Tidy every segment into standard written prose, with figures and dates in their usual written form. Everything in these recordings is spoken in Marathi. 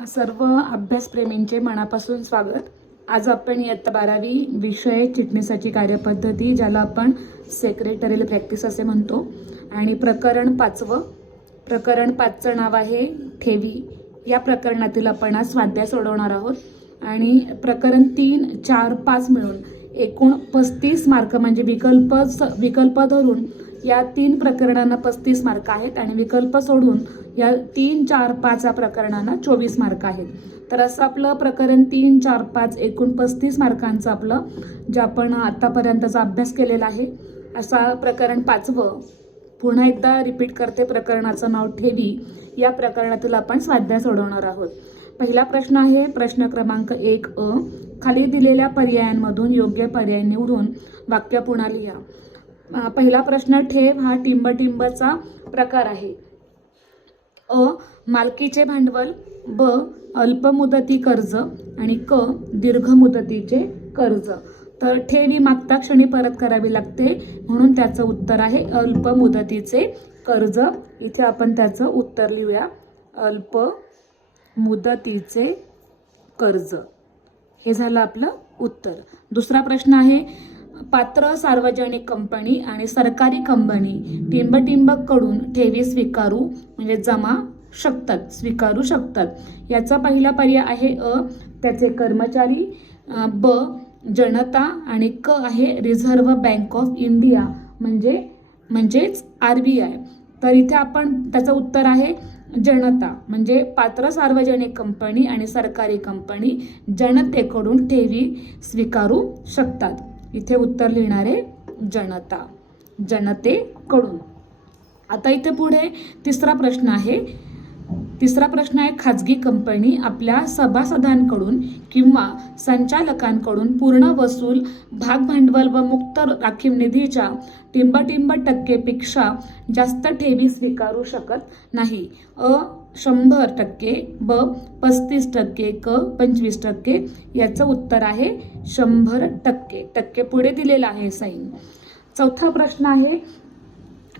सर्व अभ्यासप्रेमींचे मनापासून स्वागत। आज आपण इयत्ता 12वी विषय चिटणीसाची कार्यपद्धती, ज्याला आपण सेक्रेटरीयल प्रॅक्टिस असे म्हणतो, आणि प्रकरण 5चं नाव आहे ठेवी। या प्रकरणातील आपण आज स्वाध्याय सोडवणार आहोत आणि प्रकरण 3, 4, 5 मिळून एकूण 35 मार्क, म्हणजे विकल्प धरून या 3 प्रकरणांना 35 मार्क आहेत आणि विकल्प सोडून या 3, 4, 5 या प्रकरणांना 24 मार्क आहेत। तर असं आपलं प्रकरण 3, 4, 5 एकूण 35 मार्कांचं आपलं जे आपण आतापर्यंतचा अभ्यास केलेला आहे। असा प्रकरण 5वं पुन्हा एकदा रिपीट करते, प्रकरणाचं नाव ठेवी। या प्रकरणातील आपण स्वाध्याय सोडवणार आहोत। पहिला प्रश्न आहे प्रश्न क्रमांक 1 खाली दिलेल्या पर्यायांमधून योग्य पर्याय निवडून वाक्य पुन्हा लिहा। पहिला प्रश्न, ठेव हा टिंबटिंबचा प्रकार आहे। मालकीचे भांडवल, ब अल्पमुदती कर्ज आणि क दीर्घ मुदतीचे कर्ज। तर ठेव ही मागता क्षणी परत करावी लागते, म्हणून त्याचं उत्तर आहे अल्पमुदतीचे कर्ज। इथे आपण त्याचं उत्तर लिहूया, अल्प मुदतीचे कर्ज। हे झालं आपलं उत्तर। दुसरा प्रश्न आहे, पात्र सार्वजनिक कंपनी आणि सरकारी कंपनी टिंबटिंबकडून ठेवी स्वीकारू शकतात। याचा पहिला पर्याय आहे त्याचे कर्मचारी, ब जनता आणि क आहे रिझर्व्ह बँक ऑफ इंडिया म्हणजेच RBI। तर इथे आपण त्याचं उत्तर आहे जनता, म्हणजे पात्र सार्वजनिक कंपनी आणि सरकारी कंपनी जनतेकडून ठेवी स्वीकारू शकतात। इथे उत्तर लिहिणारे जनतेकडून। आता इथे पुढे तिसरा प्रश्न आहे, खाजगी कंपनी आपल्या सभासदांकडून किंवा संचालकांकडून पूर्ण वसूल भागभांडवल व मुक्त राखीव निधीच्या टिंबटिंब टक्केपेक्षा जास्त ठेवी स्वीकारू शकत नाही। 100%, ब 35%, क 25%। याचं उत्तर आहे 100%। टक्के पुढे दिलेला आहे साईन। चौथा प्रश्न आहे,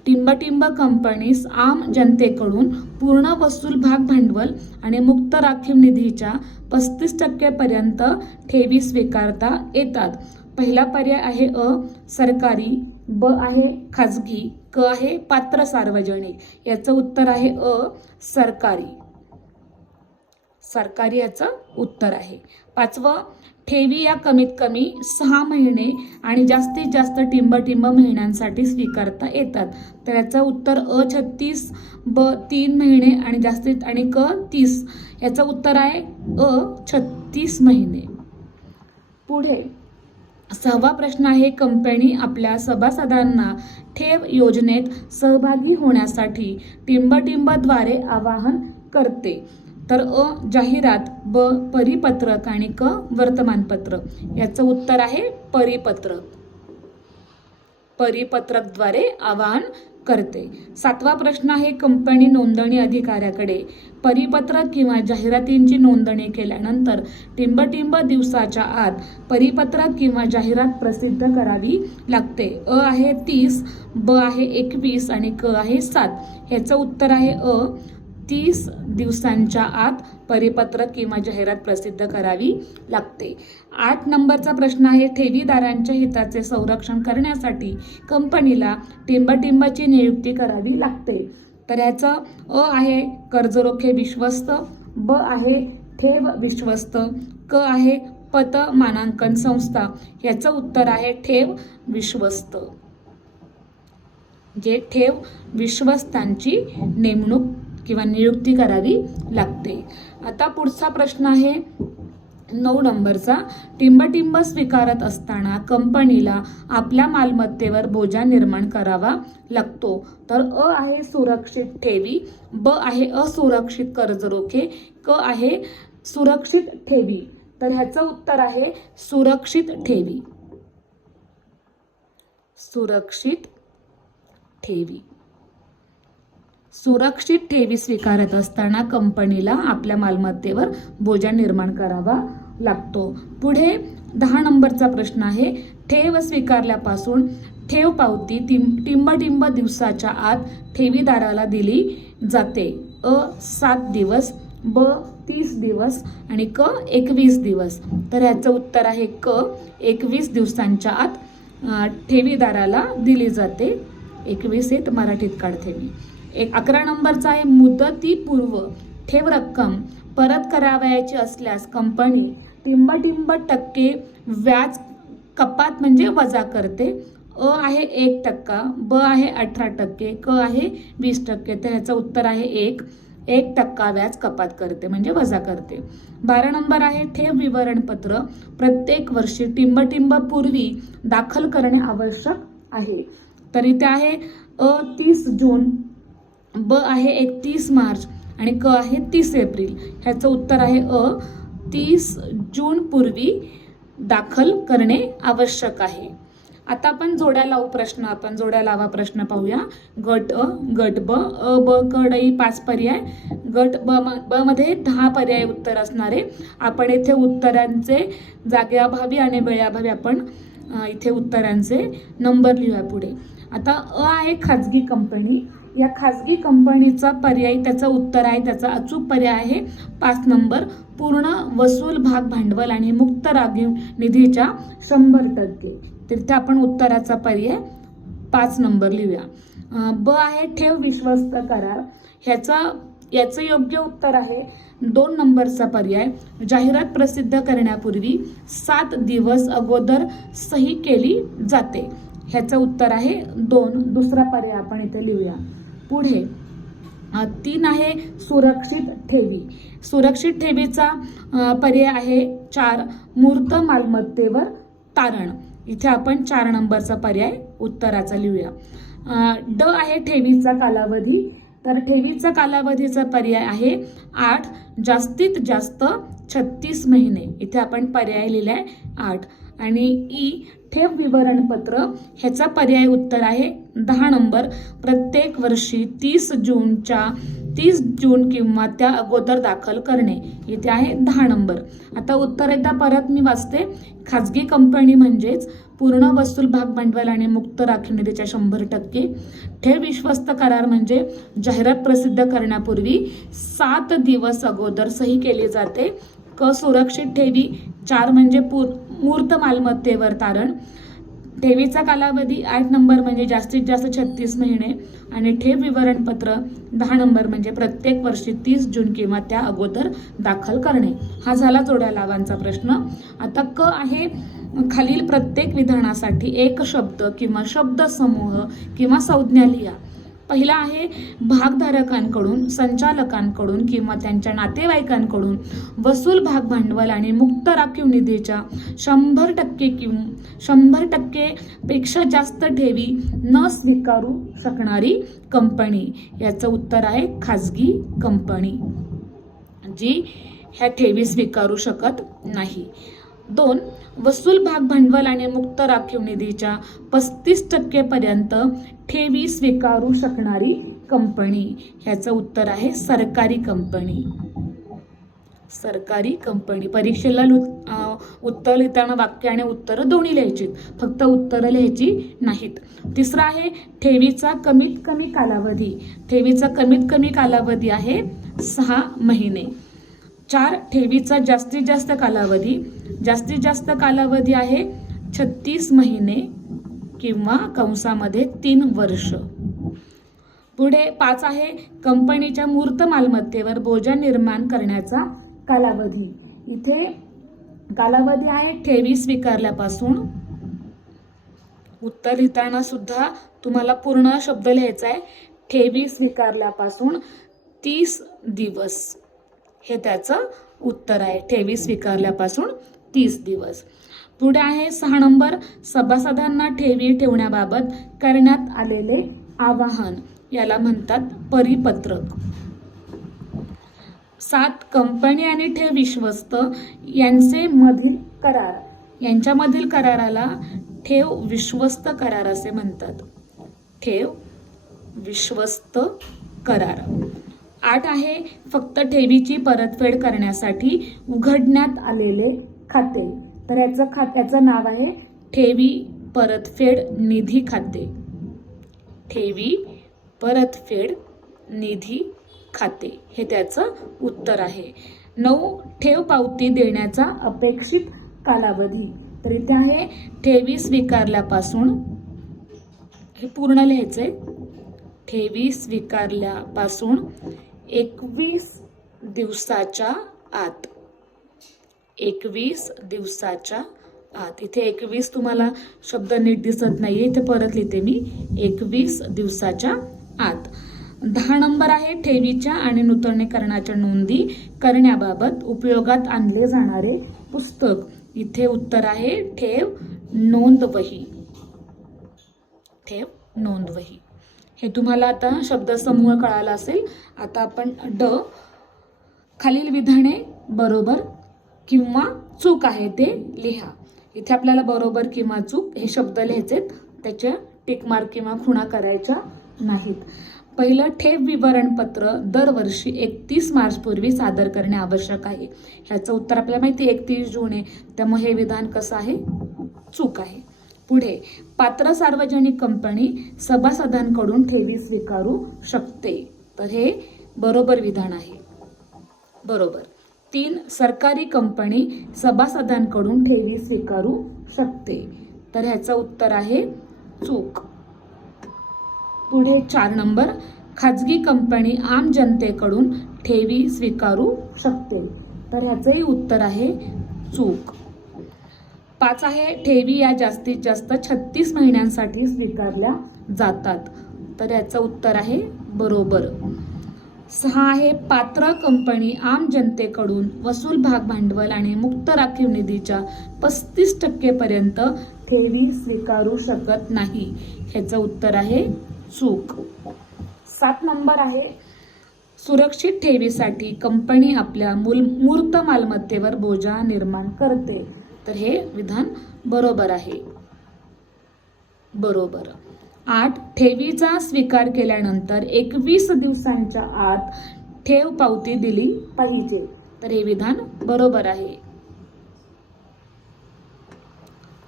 टिंबटिंब कंपनीस आम जनतेकडून पूर्ण वसूल भागभांडवल आणि मुक्त राखीव निधीच्या 35% पर्यंत ठेवी स्वीकारता येतात। पहिला पर्याय आहे सरकारी, ब आहे खाजगी, क आहे पात्र सार्वजनिक। याचं उत्तर आहे सरकारी याचं उत्तर आहे। पाचवं, ठेवी या कमीत कमी 6 महिने आणि जास्तीत जास्त टिंबटिंब महिन्यांसाठी स्वीकारता येतात। तर याचं उत्तर 36, ब 3 महिने आणि क 30। याचं उत्तर आहे 36 महिने। पुढे 6वा प्रश्न आहे, कंपनी आपल्या सभासदांना ठेव योजनेत सहभागी होण्यासाठी टिंबटिंबद्वारे आवाहन करते। तर जाहिरात, ब परिपत्रक आणि क वर्तमानपत्र। याचं उत्तर आहे परिपत्रकद्वारे आवाहन करते। 7वा प्रश्न आहे, कंपनी नोंदणी अधिकाऱ्याकडे परिपत्रक किंवा जाहिरातींची नोंदणी केल्यानंतर टिंबटिंब दिवसाच्या आत परिपत्रक किंवा जाहिरात प्रसिद्ध करावी लागते। आहे 30, ब आहे 21 आणि क आहे 7। याचं उत्तर आहे 30 दिवसांच्या आत परिपत्रक किंवा जाहिरात प्रसिद्ध करावी लागते। 8 नंबरचा प्रश्न आहे, ठेवीदारांच्या हिताचे संरक्षण करण्यासाठी कंपनीला टिंबटिंबची नियुक्ती करावी लागते। तर याचं आहे कर्जरोखे विश्वस्त, ब आहे ठेव विश्वस्त, क आहे पत मानांकन संस्था। याचं उत्तर आहे ठेव विश्वस्त, जे ठेव विश्वस्तांची नेमणूक किंवा नियुक्ती करावी लागते। आता पुढचा प्रश्न आहे 9 नंबरचा, टिंबटिंब स्वीकारत असताना कंपनीला आपल्या मालमत्तेवर बोजा निर्माण करावा लागतो। तर आहे सुरक्षित ठेवी, ब आहे असुरक्षित कर्जरोखे, क आहे सुरक्षित ठेवी। तर ह्याचं उत्तर आहे सुरक्षित ठेवी। सुरक्षित ठेवी स्वीकारत असताना कंपनीला आपल्या मालमत्तेवर बोजा निर्माण करावा लागतो। पुढे 10 नंबरचा प्रश्न आहे, ठेव स्वीकारल्यापासून ठेव पावती टिंबटिंब दिवसाच्या आत ठेवीदाराला दिली जाते। 7 दिवस, ब 30 दिवस आणि क 21 दिवस. तर ह्याचं उत्तर आहे क 21 दिवसांच्या आत ठेवीदाराला दिली जाते. 21 हे मराठीत काढते मी. 11 नंबरचा आहे मुदतीपूर्व ठेव रक्कम परत करावयाची असल्यास कंपनी टिंब टक्के व्याज कपात म्हणजे वजा करते. अ आहे 1%, ब आहे 18%, क आहे 20%. तर ह्याचं उत्तर आहे 1% व्याज कपात करते म्हणजे वजा करते. 12 नंबर आहे ठेव विवरणपत्र प्रत्येक वर्षी टिंब पूर्वी दाखल करणे आवश्यक आहे. तर इथे आहे अ 30 जून, ब आहे 31 मार्च आणि क आहे 30 एप्रिल. ह्याचं उत्तर आहे अ 30 जून पूर्वी दाखल करणे आवश्यक आहे. आता आपण जोड्या लावा प्रश्न पाहूया. गट अ, गट ब, अ ब क ड ई 5 पर्याय, गट ब मध्ये 10 पर्याय उत्तर असणारे. आपण इथे उत्तरांचे जागेअभावी आणि वेळेअभावी आपण इथे उत्तरांचे नंबर लिहूया पुढे. आता अ आहे खाजगी कंपनी. या खाजगी कंपनीचा पर्याय त्याचं उत्तर आहे, त्याचा अचूक पर्याय आहे 5 नंबर पूर्ण वसूल भाग भांडवल आणि मुक्त राखीव निधीच्या 100%. तर इथे आपण उत्तराचा पर्याय 5 नंबर लिहूया. ब आहे ठेव विश्वस्त करार. याचं योग्य उत्तर आहे 2 नंबरचा पर्याय जाहिरात प्रसिद्ध करण्यापूर्वी 7 दिवस अगोदर सही केली जाते. ह्याचं उत्तर आहे 2. दुसरा पर्याय आपण इथे लिहूया. पुढे 3 आहे सुरक्षित ठेवी. सुरक्षित ठेवीचा पर्याय आहे 4 मूर्त मालमत्तेवर तारण. इथे आपण 4 नंबरचा पर्याय उत्तराचा लिहूया. ड आहे ठेवीचा कालावधी. तर ठेवीचा कालावधीचा पर्याय आहे 8 जास्तीत जास्त 36 महिने. इथे आपण पर्याय लिहिलाय 8. आणि ई ठेव विवरणपत्र ह्याचा पर्याय उत्तर आहे 10 नंबर प्रत्येक वर्षी 30 जून किंवा त्या अगोदर दाखल करणे. इथे आहे 10 नंबर. आता उत्तर एकदा परत मी वाचते. खाजगी कंपनी म्हणजेच पूर्ण वसूल भाग भांडवल आणि मुक्त राखीव निधीच्या 100%. ठेव विश्वस्त करार म्हणजे जाहिरात प्रसिद्ध करण्यापूर्वी 7 दिवस अगोदर सही केली जाते. क सुरक्षित ठेवी 4 म्हणजे मूर्त मालमत्तेवर तारण. ठेवीचा कालावधी 8 नंबर म्हणजे जास्तीत जास्त 36 महिने आणि ठेव विवरणपत्र 10 नंबर म्हणजे प्रत्येक वर्षी 30 जून किंवा त्या अगोदर दाखल करणे. हा झाला जोड्या लावांचा प्रश्न. आता क आहे खालील प्रत्येक विधानासाठी एक शब्द किंवा शब्द समूह किंवा संज्ञा लिहा. पहिला आहे भागधारकांकडून, संचालकांकडून किंवा त्यांच्या नातेवाईकांकडून वसूल भाग भांडवल आणि मुक्त राखीव निधीच्या 100% पेक्षा जास्त ठेवी न स्वीकारू शकणारी कंपनी. याचं उत्तर आहे खाजगी कंपनी जी ह्या ठेवी स्वीकारू शकत नाही. 2 वसूल भाग भांडवल आणि मुक्त राखीव निधीच्या 35% पर्यंत ठेवी स्वीकारू शकणारी कंपनी. ह्याचं उत्तर आहे सरकारी कंपनी. सरकारी कंपनी. परीक्षेला उत्तर लिहिताना वाक्य आणि उत्तरं दोन्ही लिहायची, फक्त उत्तरं लिहायची नाहीत. तिसरा आहे ठेवीचा कमीत कमी कालावधी. ठेवीचा कमीत कमी कालावधी आहे 6 महिने. 4 ठेवीचा जास्तीत जास्त कालावधी. जास्तीत जास्त कालावधी आहे 36 महिने किंवा कंसामध्ये 3 वर्ष. पुढे 5 आहे कंपनीच्या मूर्त मालमत्तेवर बोजा निर्माण करण्याचा कालावधी. इथे कालावधी आहे ठेवी स्वीकारल्यापासून. उत्तर लिहिताना सुद्धा तुम्हाला पूर्ण शब्द लिहायचा आहे. ठेवी स्वीकारल्यापासून 30 दिवस हे त्याचं उत्तर आहे. ठेवी स्वीकारल्यापासून 30 दिवस. पुढे आहे 6 नंबर सभासदांना ठेवी ठेवण्याबाबत करण्यात आलेले आवाहन. याला म्हणतात परिपत्रक. 7 कंपनी आणि ठेव विश्वस्त यांच्यामधील कराराला ठेव विश्वस्त करार असे म्हणतात. ठेव विश्वस्त करार. 8 आहे फक्त ठेवीची परतफेड करण्यासाठी उघडण्यात आलेले खाते. तर याचं नाव आहे ठेवी परतफेड निधी खाते. ठेवी परतफेड निधी खाते, हे त्याचं उत्तर आहे. 9 ठेव पावती देण्याचा अपेक्षित कालावधी. तर इथे आहे ठेवी स्वीकारल्यापासून, हे पूर्ण लिहायचंय, ठेवी स्वीकारल्यापासून 21 दिवसाच्या आत, 21 दिवसाच्या आत. इथे 21 तुम्हाला शब्द नीट दिसत नाहीये, इथे परत लिहिते मी, 21 दिवसाच्या आत. 10 नंबर आहे ठेवीच्या आणि नूतनीकरणाच्या नोंदी करण्याबाबत उपयोगात आणले जाणारे पुस्तक. इथे उत्तर आहे ठेव नोंदवही, ठेव नोंदवही. हे तुम्हाला आता शब्दसमूह कळाला असेल. आता आपण ड, खालील विधाने बरोबर किंवा चूक आहे ते लिहा. इथे आपल्याला बरोबर किंवा चूक हे शब्द लिहायचेत, त्याच्या टिक मार्क किंवा खुणा करायच्या नाहीत. पहिलं, ठेव विवरणपत्र दरवर्षी 31 मार्च पूर्वी सादर करणे आवश्यक आहे. ह्याचं उत्तर आपल्याला माहिती 31 जून आहे, त्यामुळे हे विधान कसं आहे, चूक आहे. पुढे, पात्र सार्वजनिक कंपनी सभासदांकडून ठेवी स्वीकारू शकते. तर हे बरोबर विधान आहे, बरोबर. 3, सरकारी कंपनी सभासदांकडून ठेवी स्वीकारू शकते. तर ह्याचं उत्तर आहे चूक. पुढे 4 नंबर, खाजगी कंपनी आम जनतेकडून ठेवी स्वीकारू शकते. तर ह्याचंही उत्तर आहे चूक. 5 आहे ठेवी या जास्तीत जास्त 36 महिन्यांसाठी स्वीकारल्या जातात. तर याचं उत्तर आहे बरोबर. 6 आहे पात्र कंपनी आम जनतेकडून वसूल भाग भांडवल आणि मुक्त राखीव निधीच्या 35% पर्यंत ठेवी स्वीकारू शकत नाही. ह्याचं उत्तर आहे चूक. 7 नंबर आहे सुरक्षित ठेवीसाठी कंपनी आपल्या मूर्त मालमत्तेवर बोजा निर्माण करते. तर हे विधान बरोबर आहे, बरोबर. 8, ठेवीचा स्वीकार केल्यानंतर 21 दिवसांच्या आत ठेव पावती दिली पाहिजे. तर हे विधान बरोबर आहे.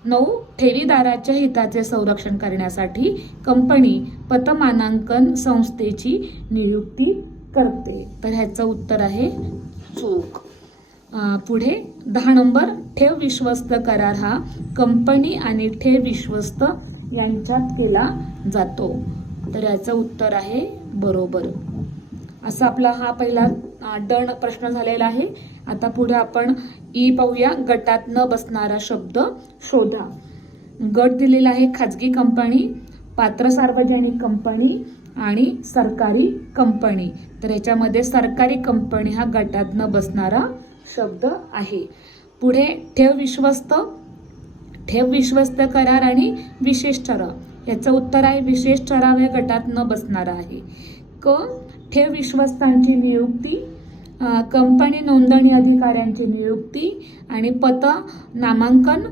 9, ठेवीदाराच्या हिताचे संरक्षण करण्यासाठी कंपनी पतमानांकन संस्थेची नियुक्ती करते. तर ह्याचं उत्तर आहे चूक. पुढे 10 नंबर, ठेव विश्वस्त करार हा कंपनी आणि ठेव विश्वस्त यांच्यात केला जातो. तर याचं उत्तर आहे बरोबर. असा आपला हा पहिला डन प्रश्न झालेला आहे. आता पुढे आपण ई पाहूया. गटात न बसणारा शब्द शोधा. गट दिलेला आहे खाजगी कंपनी, पात्र सार्वजनिक कंपनी आणि सरकारी कंपनी. तर ह्याच्यामध्ये सरकारी कंपनी हा गटात न बसणारा शब्द आहे. पुढे ठेव विश्वस्त करार आणि विशेष ठराव. याचं उत्तर आहे विशेष ठराव हे गटात न बसणारा आहे. क, ठेव विश्वस्तांची नियुक्ती, कंपनी नोंदणी अधिकाऱ्यांची नियुक्ती आणि पत नामांकन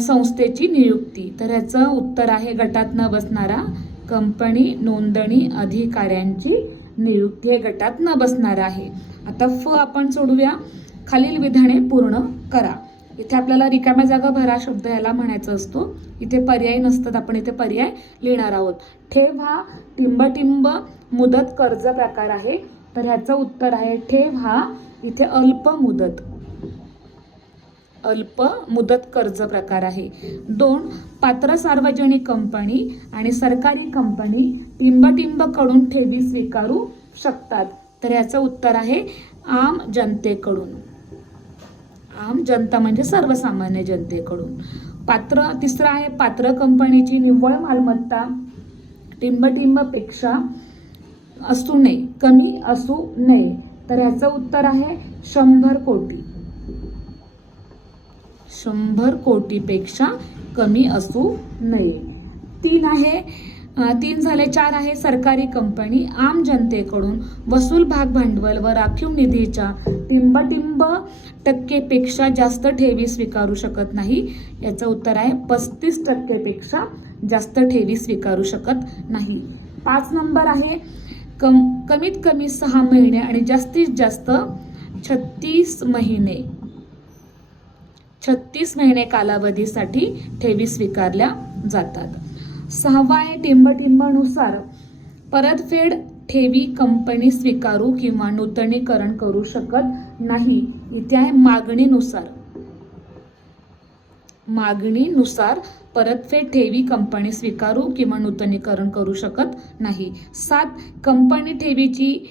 संस्थेची नियुक्ती. तर याचं उत्तर आहे गटात न बसणारा कंपनी नोंदणी अधिकाऱ्यांची नियुक्ती, हे गटात न बसणारा आहे. आता फ आपण सोडूया. खालील विधाने पूर्ण करा. इथे आपल्याला रिकाम्या जागा भरा शब्द याला म्हणायचा असतो. इथे पर्याय नसतात, आपण इथे पर्याय लिहिणार आहोत. ठेव हा टिंब मुदत कर्ज प्रकार आहे. तर ह्याचं उत्तर आहे ठेव हा इथे अल्प मुदत कर्ज प्रकार आहे. 2, पात्र सार्वजनिक कंपनी आणि सरकारी कंपनी टिंब कडून ठेवी स्वीकारू शकतात. तर याचं उत्तर आहे आम जनतेकडून. आम जनता म्हणजे सर्वसामान्य जनतेकडून. तिसरा आहे पात्र कंपनीची निव्वळ मालमत्ता टिंब पेक्षा असू नये, कमी असू नये. तर ह्याचं उत्तर आहे 100 कोटी. 100 कोटीपेक्षा कमी असू नये. 3 झाले. 4 आहे सरकारी कंपनी आम जनतेकडून वसूल भाग भांडवल व राखीव निधीच्या टिंब टक्केपेक्षा जास्त ठेवी स्वीकारू शकत नाही. याचं उत्तर आहे 35% पेक्षा जास्त ठेवी स्वीकारू शकत नाही. 5 नंबर आहे कमीत कमी 6 महिने आणि जास्तीत जास्त 36 महिने कालावधीसाठी ठेवी स्वीकारल्या जातात. 6 आहे टिंबनुसार परतफेड ठेवी कंपनी स्वीकारू किंवा नूतनीकरण करू शकत नाही. इथे आहे मागणीनुसार परतफेड ठेवी कंपनी स्वीकारू किंवा नूतनीकरण करू शकत नाही. 7 कंपनी ठेवीची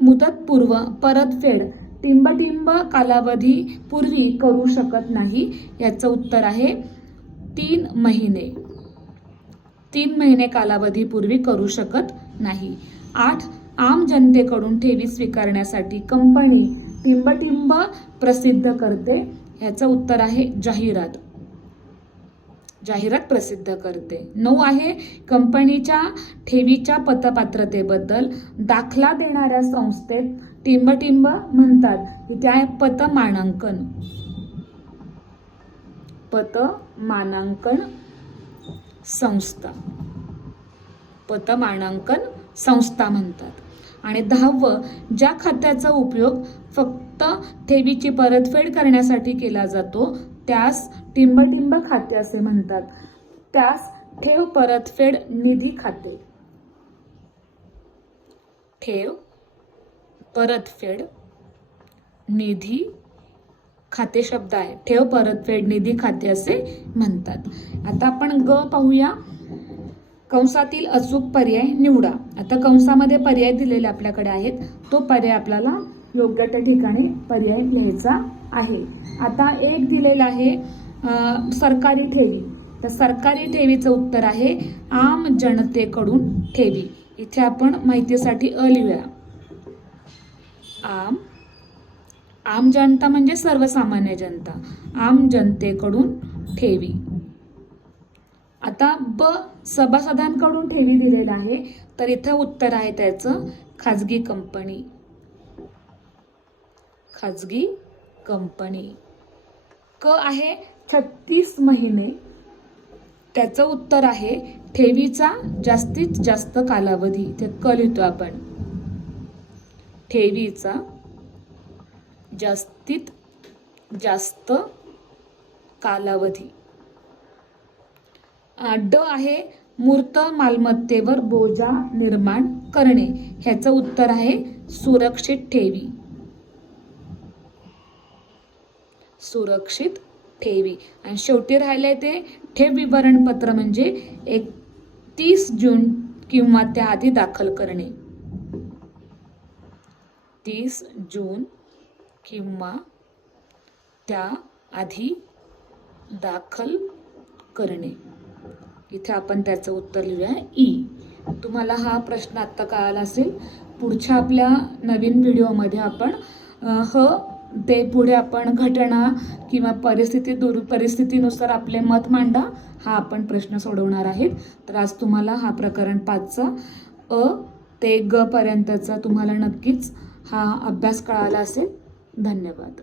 मुदतपूर्व परतफेड टिंबटिंब कालावधी पूर्वी करू शकत नाही. याचं उत्तर आहे 3 महिने. 3 महिने कालावधीपूर्वी करू शकत नाही. 8 आम जनतेकडून ठेवी स्वीकारण्यासाठी कंपनी टिंबटिंब प्रसिद्ध करते. ह्याचं उत्तर आहे जाहिरात प्रसिद्ध करते. 9 आहे कंपनीच्या ठेवीच्या पतपात्रतेबद्दल दाखला देणाऱ्या संस्थेत टिंबटिंब म्हणतात. इथे आहे पतमानांकन संस्था म्हणतात. आणि 10 ज्या खात्याचा उपयोग फक्त ठेवीची परतफेड करण्यासाठी केला जातो त्यास टिंबटिंब खाते असे म्हणतात. त्यास ठेव परतफेड निधी खाते. ठेव परतफेड निधी खाते शब्द आहे. ठेव परतफेड निधी खाते असे म्हणतात. आता आपण ग पाहूया. कंसातील अचूक पर्याय निवडा. आता कंसामध्ये पर्याय दिलेले आपल्याकडे आहेत. तो पर्याय आपल्याला योग्य त्या ठिकाणी पर्याय लिहायचा आहे. आता एक दिलेला आहे सरकारी ठेवी. तर सरकारी ठेवीचं उत्तर आहे आम जनतेकडून ठेवी. इथे आपण माहितीसाठी लिहूया. आम जनता म्हणजे सर्वसामान्य जनता. आम जनतेकडून ठेवी. आता ब सभासदांकडून ठेवी दिलेला आहे. तर इथं उत्तर आहे त्याचं खाजगी कंपनी. क आहे 36 महिने. त्याचं उत्तर आहे ठेवीचा जास्तीत जास्त कालावधी. ते क लिहितो आपण. ठेवीचा जास्तीत जास्त कालावधी. ड आहे मूर्त मालमत्तेवर बोजा निर्माण करणे. ह्याचं उत्तर आहे सुरक्षित ठेवी. आणि शेवटी राहिले ते ठेव विवरणपत्र म्हणजे 31 जून किंवा त्याआधी दाखल करणे. 30 जून किंवा त्याआधी दाखल करणे. इथे आपण त्याचं उत्तर लिहूया ई. तुम्हाला हा प्रश्न आत्ता कळाला असेल. पुढच्या आपल्या नवीन व्हिडिओमध्ये आपण ते पुढे आपण घटना किंवा परिस्थितीनुसार आपले मत मांडा हा आपण प्रश्न सोडवणार आहेत. तर आज तुम्हाला हा प्रकरण 5चा अ ते ग पर्यंतचा तुम्हाला नक्कीच हा अभ्यास कळाला असेल. धन्यवाद.